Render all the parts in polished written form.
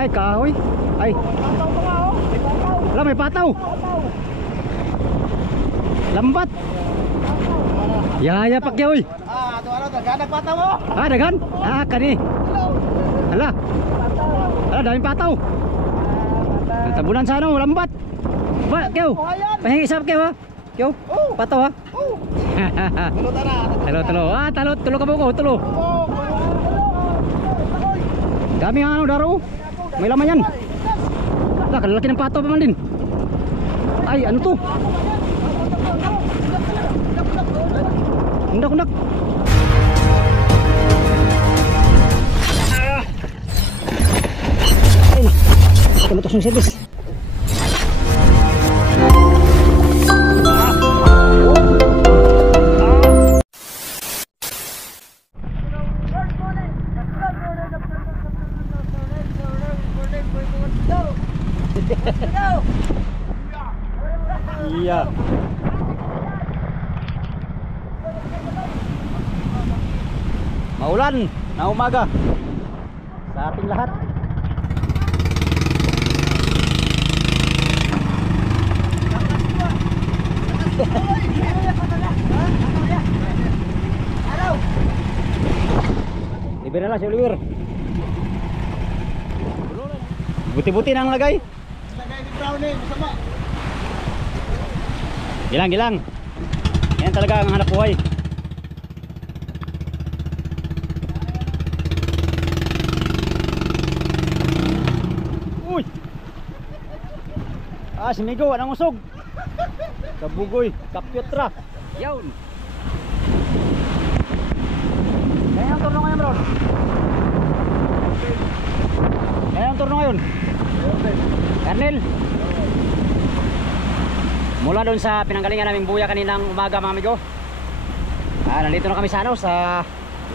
Ay, kahoy. Ay. Wala, may pataw. Lambat. Yaya pakyaw. Ah, ito ano, dagan pataw mo. Ah, dagan? Ah, kani. Hala. Hala, daming pataw. Tabunan sa ano, lambat. Ba, kyaw. Pahingi isap kyaw ha. Kyaw, pataw ha. Tulo ta na. Talo. Ah, tulo ka buko, tulo. Dami nga ano, daro. May laman yan. Hala, kalalaki ng pataw pa man din. Ay, ano to? Undak. Ay, kamatos yung service. Iya. Maulan na umaga sa ating lahat. Libre na si Oliver. Buti-buti nang lagay. Lagay ni Brownie, masama. Gilang. Yan talaga ang hanap buhay. Uy! Ah, si Migo, anong usog? Kabugoy, kapyutra. Yawn. Kaya ang turno ngayon, bro? Kaya ang turno ngayon? Kernel? Mula doon sa pinanggalingan naming buya kaninang umaga mga amigo. Nandito na kami sa ano, sa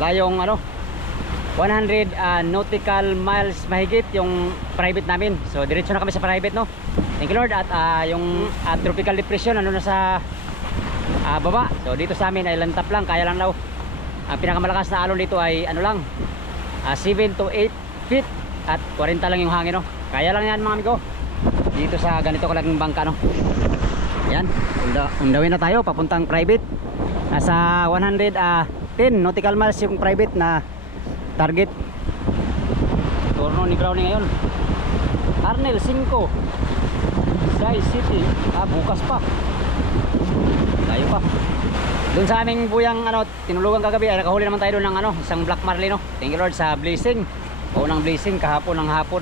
layong ano 100 nautical miles mahigit yung private namin. So diretso na kami sa private, no. Thank you Lord. At yung tropical depression ano na sa baba. So dito sa amin ay lantap lang, kaya lang daw. Ang pinakamalakas na alon dito ay ano lang 7 to 8 feet at 40 lang yung hangin, no. Kaya lang yan mga amigo. Dito sa ganito kalaking bangka, no. Yan, undawin na tayo papuntang private. Nasa 110 nautical miles yung private na target. Turno ni Brownie ngayon. Arnel 5 Sky City. Bukas pa. Layo pa. Doon sa aming buyang ano, tinulugan kagabi ay nakahuli naman tayo doon ng ano, isang black marlin, no. Thank you Lord sa blessing. Unang blessing kahapon ng hapon.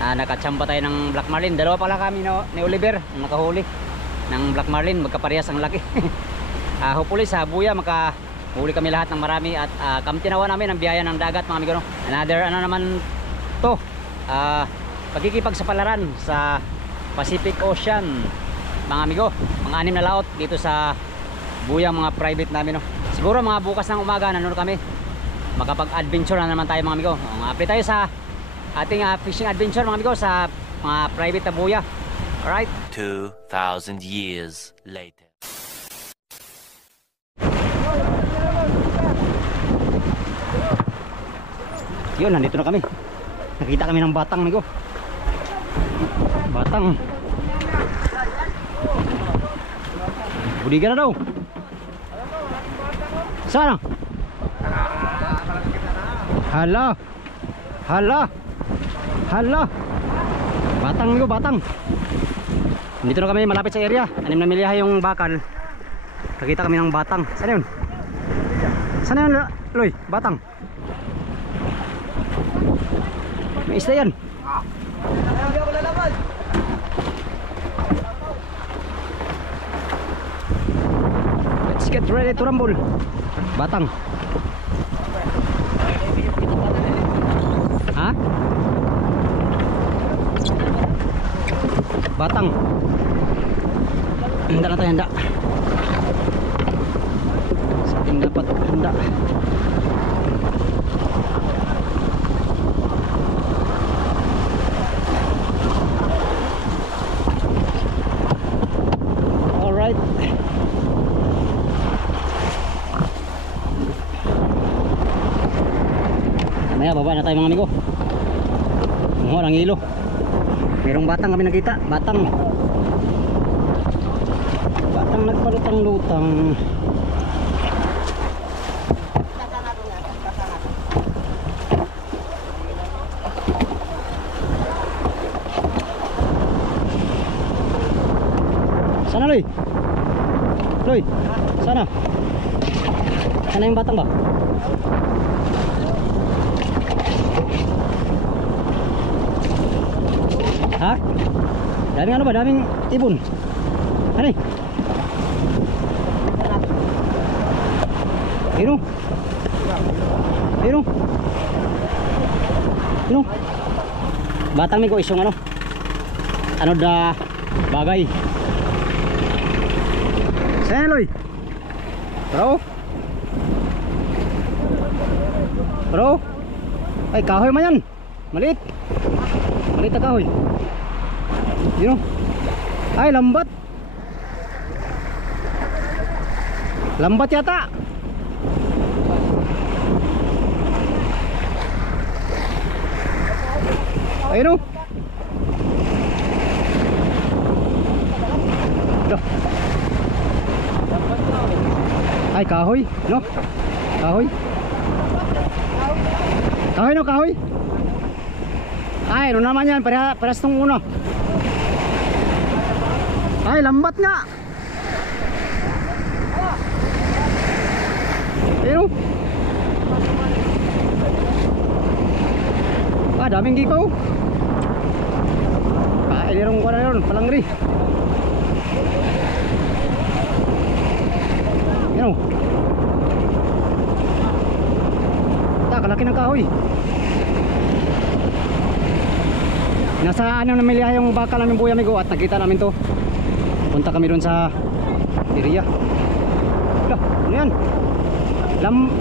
Nakachamba tayo ng black marlin. Dalawa pala kami, no, ni Oliver nakahuli ng black marlin, magkaparehas ang laki. Hopefully sa buya makahuli kami lahat ng marami at kamtinawa namin ang biyaya ng dagat mga amigo, no? Another ano naman to, pagkikipagsapalaran sa Pacific Ocean mga amigo, mga 6 na laot dito sa buyang mga private namin, no? Siguro mga bukas ng umaga nanonood kami, makapag-adventure na naman tayo mga amigo. Apply tayo sa ating fishing adventure mga amigo sa mga private na buya. Alright? 2,000 years later. Yun, nandito na kami. Nakita kami ng batang, amigo. Batang. Budigan na daw. Sana? Hala. Batang, amigo, batang. Dito na kami malapit sa area. 6 na milyahe yung bakal. Nakita kami ng batang. Saan yun? Saan yun, Loy? Batang. May isda yan. Let's get ready to rumble. Batang. Ha? Batang. Handa na tayo, handa. Sa ating dapat handa. Alright. Mamaya baba na tayo mga amigo. Oo, ng ilo. Merong batang kami nakita. Batang nagpalutang-lutang. Sana Loy? Loy, sana? Sana yung batang ba? Ha? Daming ano ba? Daming ibon. Ano eh? Ayun o. Ayun o. Ayun o. Batang may ko isyong ano? Ano da bagay. Saan Loy? Bro? Bro? Ay kahoy man yan. Maliit. Maliit na kahoy. Yun o. Ay lambat. Lambat yata. Ayun o. Ito. Ay kahoy, no? Kahoy. Kahoy no, kahoy. Ay, ano naman yan? Parehas tong una. Ay, lambat nga. Ayun o. Ah, daming gipaw. Ah, inirong ko na yun, palangri. Yan o. Kalaki ng kahoy. Nasa ano na milya yung bakal namin buya amigo at nakita namin to. Punta kami doon sa area. Lah, ano yan?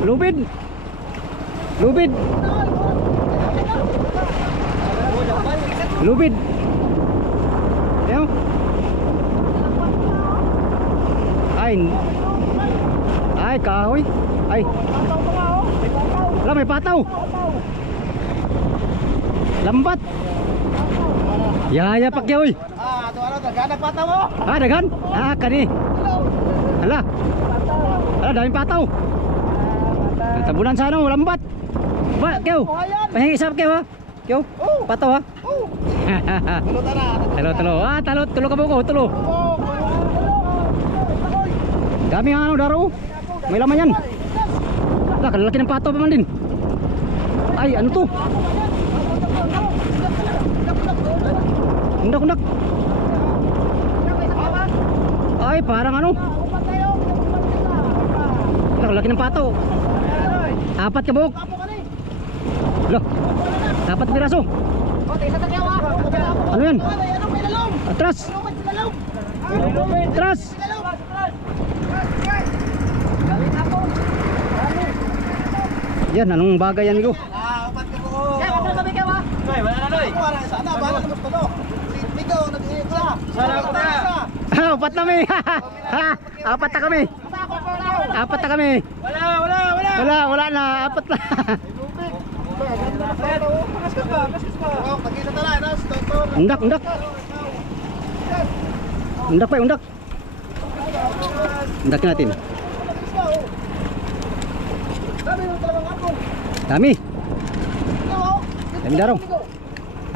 Lubid. Lubid. Lubid. Ayan. Ay, kahoy. Ay. Wala, may pataw. Lambat. Yaya pakyaw. Ah, ito ano, dagan nagpataw mo. Ah, dagan? Ah, kani. Hala. Hala, daming pataw. Tabunan sa ano, lambat. Ba, kyaw. Pahingi isap kyaw ha. Kyaw. Pataw ha. Luta na. Talo. Ah, tulo ka buko, tulo. Dami nga ano, daro. May laman yan. Lah, kalalaki ng pataw pa man din. Ay, ano to? Undak. Ay, parang ano? Lah, laki ng pataw. 4 ka buhok. Loh, 4 piraso. Ano yan? Atras. Atras. Yan, anong bagay yan, amigo? Ah, 4 ka buo. Ay, wala na Loy. Wala na sana, bala na mas tulo. Ikaw nag-iisa. Sana ko na. Ah, 4 na kami. Ha, 4 na kami. 4 na kami. Wala na, 4 na. Oh, tag-isa tala, nas, doktor. Undak. Undak pa, undak. Undakin natin. Dami. Dami daraw.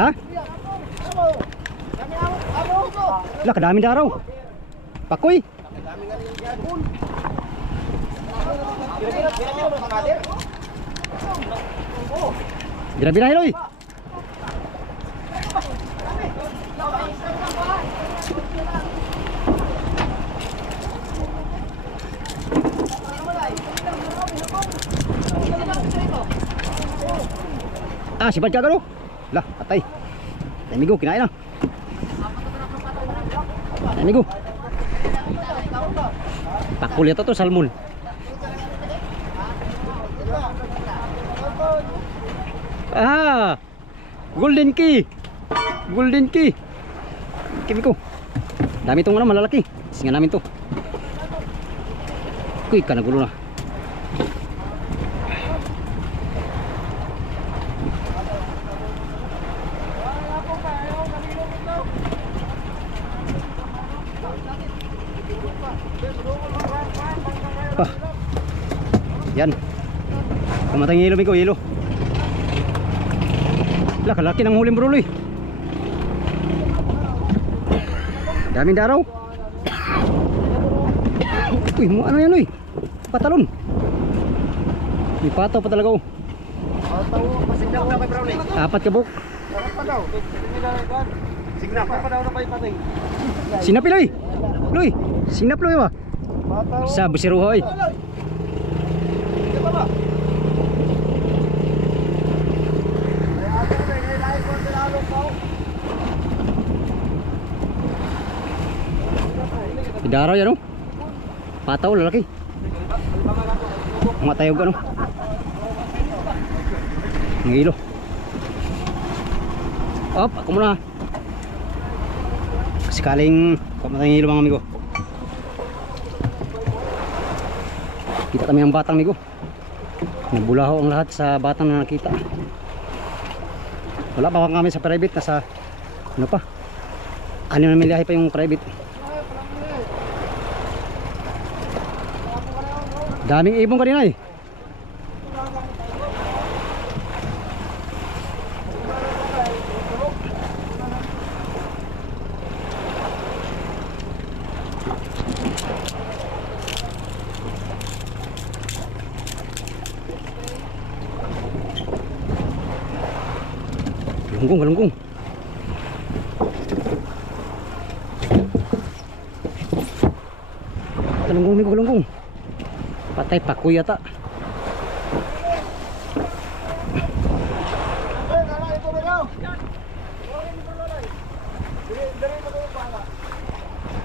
Ha? Lah, kadami daraw. Pakoy. Grabe na Loy. Ah, sipad ka gano? Lah, atay. Amigo, kinain na. Amigo. Pakul ito to, salmon. Ah, golden key. Kimi ko. Dami itong ano, malalaki. Singa namin to. Kuy ka, nagulo na. Yan. Kamatang hilo, Migo, hilo. Laki ng huling bro, Loy. Daming daraw. Uy, ano yan, Loy? Patalon. May pataw pa talaga, oh. Pataw, masignaw na kay Brownie. 4 kabuk. Sarap pa daw. Signal pa daw na kay Pating. Sinap, Loy. Loy, sinap, Loy, ba? Pataw. Sa busiruho, oy. Di ba ba? Idaraw yan, oh. Pataw, lalaki. Mga tayog, ano. Ang ilo. Op, ako muna. Sakaling kamatay ng ilo, mga amigo. Kita kami ang batang, amigo. Nagbulaho ang lahat sa batang na nakita. Wala pa kami sa private. Nasa ano pa, 6 na miliyahe pa yung private. Daming ibon kanina, eh. Galunggong, galunggong. Galunggong, Migo, galunggong. Patay pakoy yata.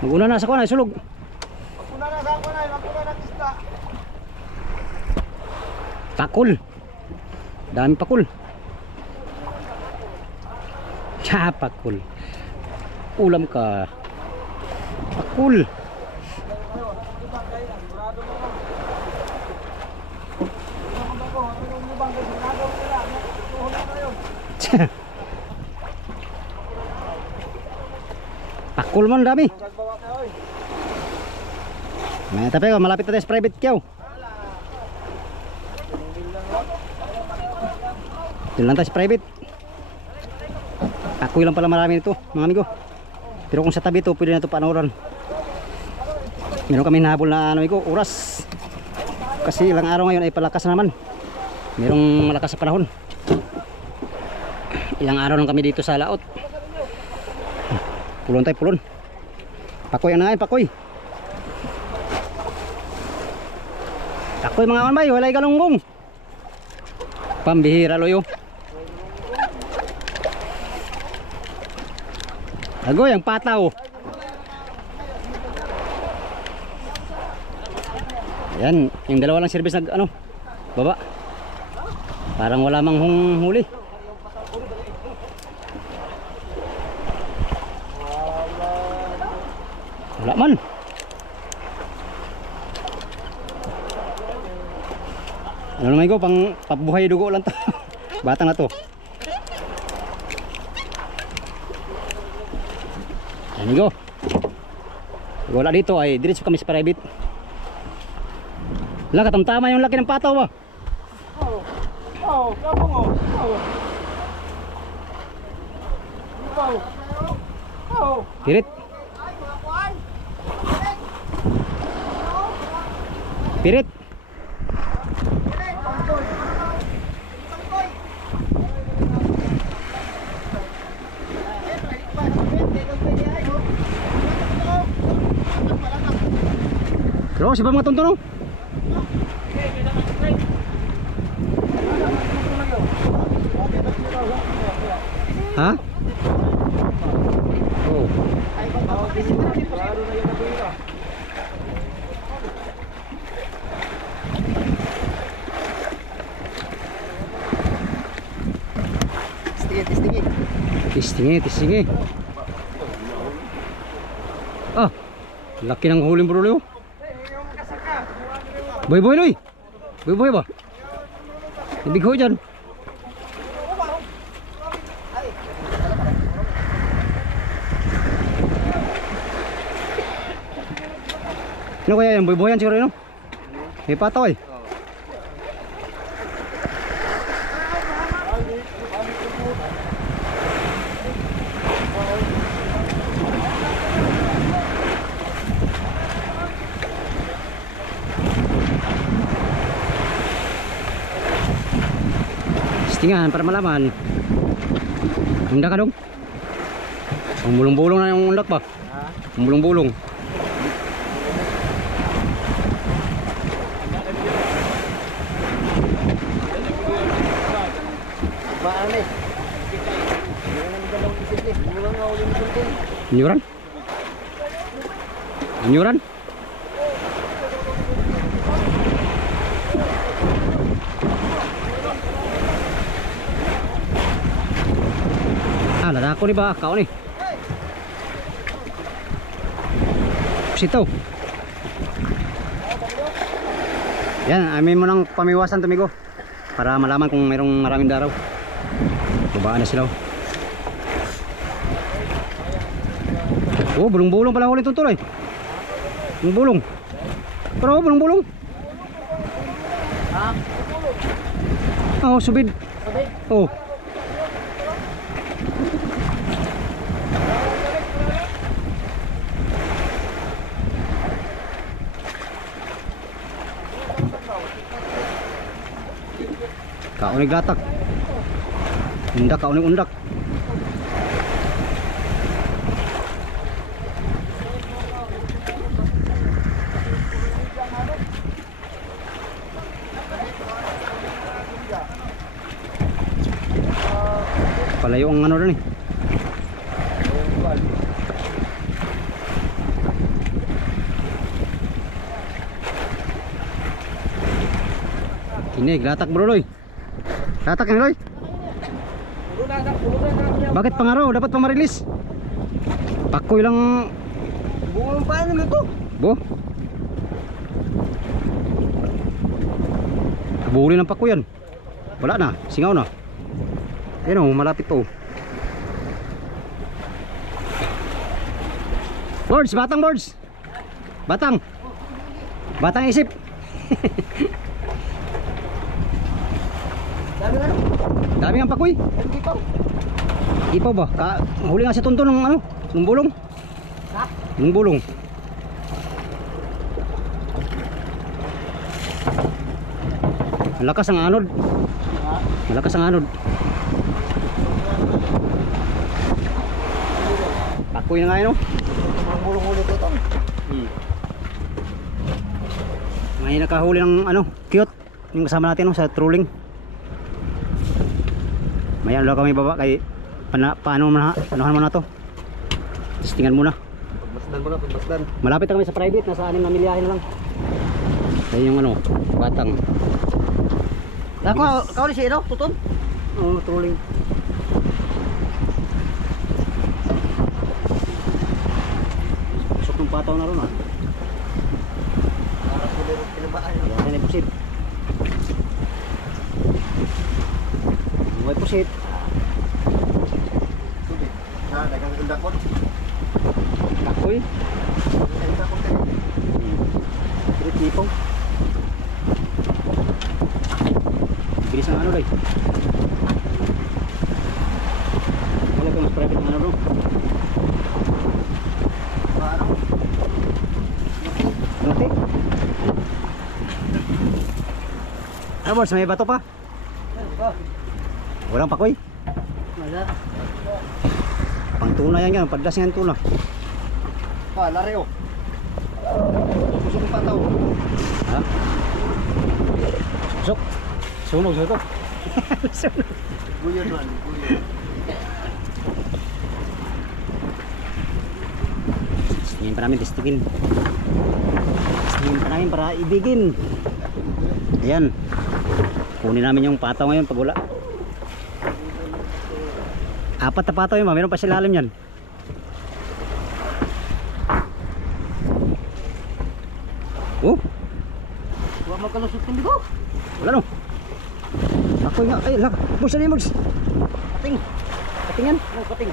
Maguna na sa kuwan ay sulog. Maguna na sa kuwan, maguna na isda. Pakul. Dami pakul. Cha, pakul. Ulam ka. Pakul. Pakul man dami. May tapi ko malapit na tayo sa private kyaw. Doon lang tayo sa private. Pakul lang pala marami nito, mga amigo. Pero kung sa tabi ito, pwede na ito panooran. Meron kami nahabol na ano, amigo, oras. Kasi ilang araw ngayon ay palakas na naman. Merong malakas sa panahon. Ilang araw lang kami dito sa laot. Pulon tayo, pulon. Pakoy ang nangayon, pakoy. Pakoy mga kanbay, walay galunggong. Pambihira, loyo. Agoy, ang pataw. Ayan, yung dalawa lang service nag, ano, baba. Parang wala mang huli. Wala man. Ano naman ko, pang pabuhay dugo lang to. Batang na to. Amigo. Wala dito ay diretso kami sa private. Wala, katamtama yung laki ng pataw ba? Kapong Pirit. Pirit. Pero siapa mga tonton, no? Ha? Oh. Tistingi. Ah, laki ng huling bro, Leo. Boy, Loy. Boy ba? Ibig ho dyan. Ano kaya yan? Boy yan siguro, no? May pataw, eh. Tingan para malaman. Undak ka dong. Ang bulong-bulong na yung undak ba? Ang bulong-bulong. Inyuran? Inyuran? Ah, lalako ni ba? Kao ni. Sito. Yan, amin mo ng pamiwasan tumigo para malaman kung mayroong maraming daraw. Babaan na sila. Oh, bulong-bulong pala huli itong tuloy. Bulong-bulong. Pero bulong-bulong. Oh, subid. Oh. Kaunig latak. Undak, kaunig undak. Palayo ang ano rin eh. Kinig, latak bro Loy. Latak yan Loy. Bakit pangaraw? Dapat pamarilis. Pakoy lang. Bungong pa naman ito. Bo. Buli ng pakoy yan. Wala na, singaw na. Yan o, malapit po. Birds, batang birds. Batang. Batang isip. Dami nga no? Dami ang pakoy. Ipaw. Ipaw ba? Huli nga si Tonton ng ano? Ng bulong. Ha? Ng bulong. Malakas ang anod. Malakas ang anod. Pakoy na nga yun, no? Mangulong-ulo ko ito. May nakahuli ng ano, cute. Yung kasama natin no, sa trolling. May ano kami baba kay paano muna, anuhan muna to. Testingan muna. Pagbasdan mo na, pagbasdan. Malapit na kami sa private, nasa 6 na milyahe na lang. Ayun yung ano, batang. Ako, kau ni si Ino, tutun? Oo, trolling. Sok ng pataw na ron ah. Para sa lirot kinabaan. Yan ay pusit. May pusit. Tubig. Na, dagang gundakot. Kakoy. Gundakot ka rin. Pilit nipong. Bilis ang ano day. Wala ko mas private ng ano bro. Parang. Noti. Ano boss, may bato pa? Walang pakoy. Wala. Pang tuna yan yan, padlas yan tuna. Pa, lari o. Pusok yung pataw. Ha? Susok. Sunog, sunog. Sunog. Buyan man, buyan. Tingin pa namin, testingin. Testingin pa namin para ibigin. Ayan. Kunin namin yung pataw ngayon pag wala. 4 na pataw yun, meron pa sa ilalim yan. Oh, Huwag magkalusot ng bigo. wala no. Ako nga, ay lak. Boss, ano yung boss? Pating. Pating yan. Ano, pating.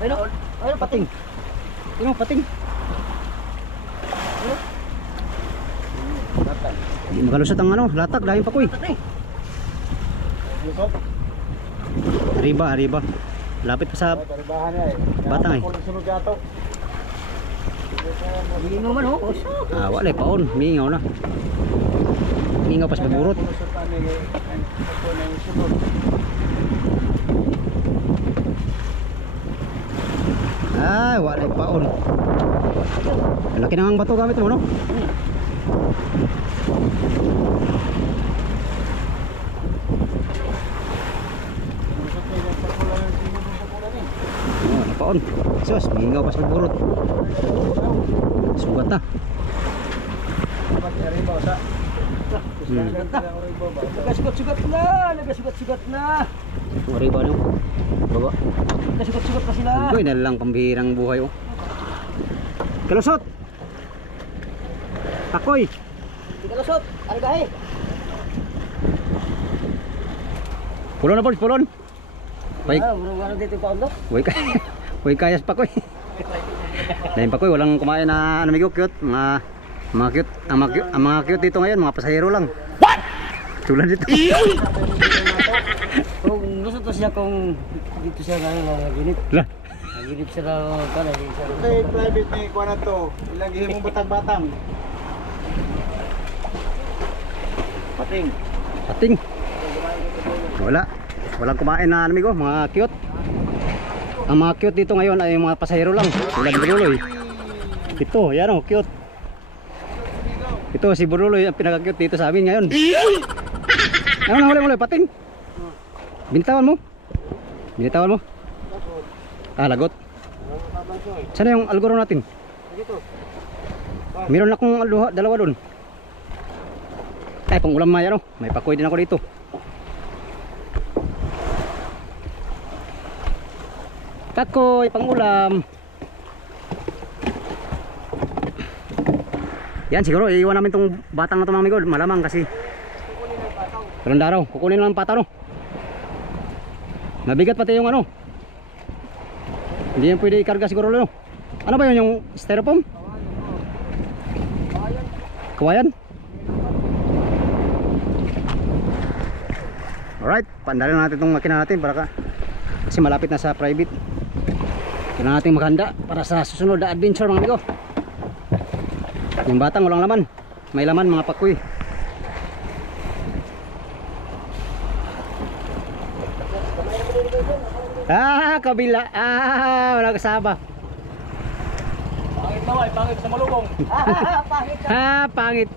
Ayun, ayun, Pating. Ano, pating. Hindi makalusot ang ano, latak, dahil pakoy. Pating. Lusot. Arriba, arriba. Lapit pa sa Taribahan niya eh. batang eh. Sunod yato. Hindi mo man oh. Ah, wala eh, paon. Mingaw na. Mingaw pas maburot. Sunod pa ni ako na yung sunod. Ay, wala paon. Laki na ang bato gamit mo, no? Oh, napaon. Sus, mingaw pas pagburot. Sugat na. Nagasugat-sugat na, nagasugat-sugat na. Wari ba no? Baba. Nagasugat-sugat na sila. Uy, na lang pambihirang buhay, oh. Kalusot. Takoy. Kalusot, ano ba eh? Pulon na, Paul, pulon. Wait. Murang dito pa ako. Uy, uy, kayas pa, koy. Dahil pa, koy, walang kumain na ano, cute. Mga cute. Ang mga cute dito ngayon, mga pasahero lang. What? Tulad dito. Kung gusto to siya kung dito siya naginip. Lah. Naginip siya na kanay. Ito private ni kuha na to. Ilagay mo batang-batang. Pating. Ating. Wala. Walang kumain na amigo, mga cute. Ang mga cute dito ngayon ay mga pasahero lang. Tulad Buruloy. Ito, yan o, cute. Ito si Buruloy ang pinaka-cute dito sa amin ngayon. Ano na huli, pating. Binitawan mo? Binitawan mo? Ah, lagot. Sana yung algoro natin? Meron akong dalawa doon. Ay, pang ulam maya, no? May pakoy din ako dito. Takoy, pang ulam. Yan, siguro iiwan namin tong batang na ito mga amigo. Malamang kasi walang daraw, kukunin lang ang pata, no? Mabigat pati yung ano. Hindi yan pwede ikarga siguro, no? Ano ba yun, yung styrofoam? Kawayan? Alright, pandalin natin itong makina natin para kasi malapit na sa private. Kailangan natin maghanda para sa susunod na adventure mga amigo. Yung batang walang laman, may laman mga pakoy. Ah, kabila. Ah, wala kasama. Pangit na pangit sa malubong. Pangit. Ah, pangit.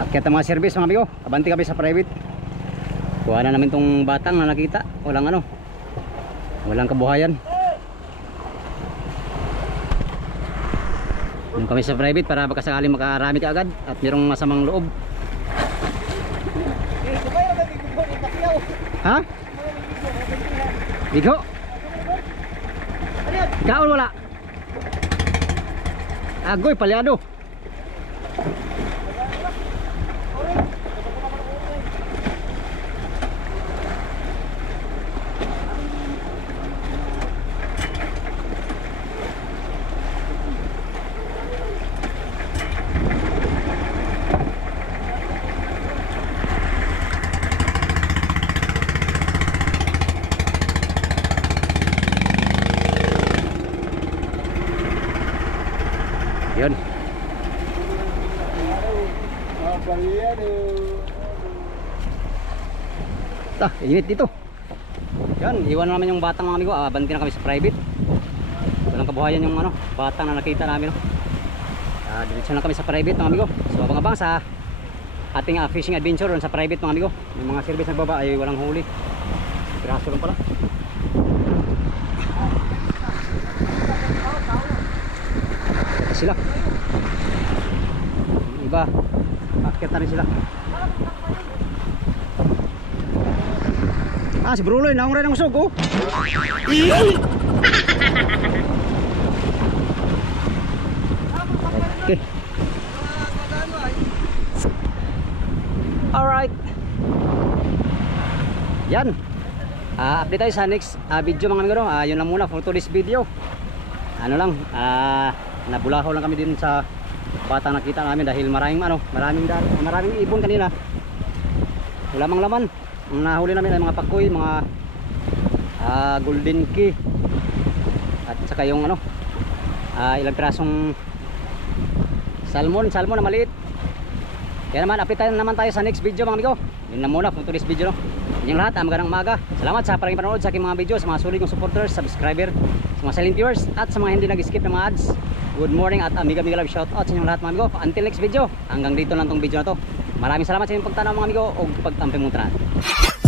Akyat ang mga service mga amigo. Abanti kami sa private. Kuha na namin tong batang na nakita. Walang ano, walang kabuhayan. Doon kami sa private para baka sakaling makarami ka agad at mayroong masamang loob. Ha? Bigo? Kaon wala? Agoy, palyado. Yun. Init dito. Yan, iwan namin yung batang mga amigo. Abanti na kami sa private. Walang kabuhayan yung ano, batang na nakita namin, no? Diretso na kami sa private mga amigo. So abang-abang sa ating fishing adventure sa private mga amigo. Yung mga service nagbaba ay walang huli. Piraso lang pala. Sila iba akyat na rin sila. Ah, si Bruloy naong rin ang usog, oh. Okay, alright, yan. Update tayo sa next video mga amigo, no? Yun lang muna for today's video. Ano lang, nabulahaw lang kami din sa batang nakita namin dahil maraming ibon kanina. Wala mang laman. Ang nahuli namin ay mga pakoy, mga golden key at saka yung ano, ilang pirasong Salmon na maliit. Kaya naman, update tayo naman tayo sa next video mga amigo. Yun na muna for today's video, no. Yun yung lahat, magandang umaga. Salamat sa palaging panonood sa aking mga video, sa mga sulit kong supporters, subscriber, sa mga silent viewers, at sa mga hindi nag-skip ng mga ads. Good morning at amiga love shout out sa inyong lahat mga amigo. Until next video, hanggang dito lang tong video na to. Maraming salamat sa inyong pagtanaw mga amigo o pagtampi mong tanan.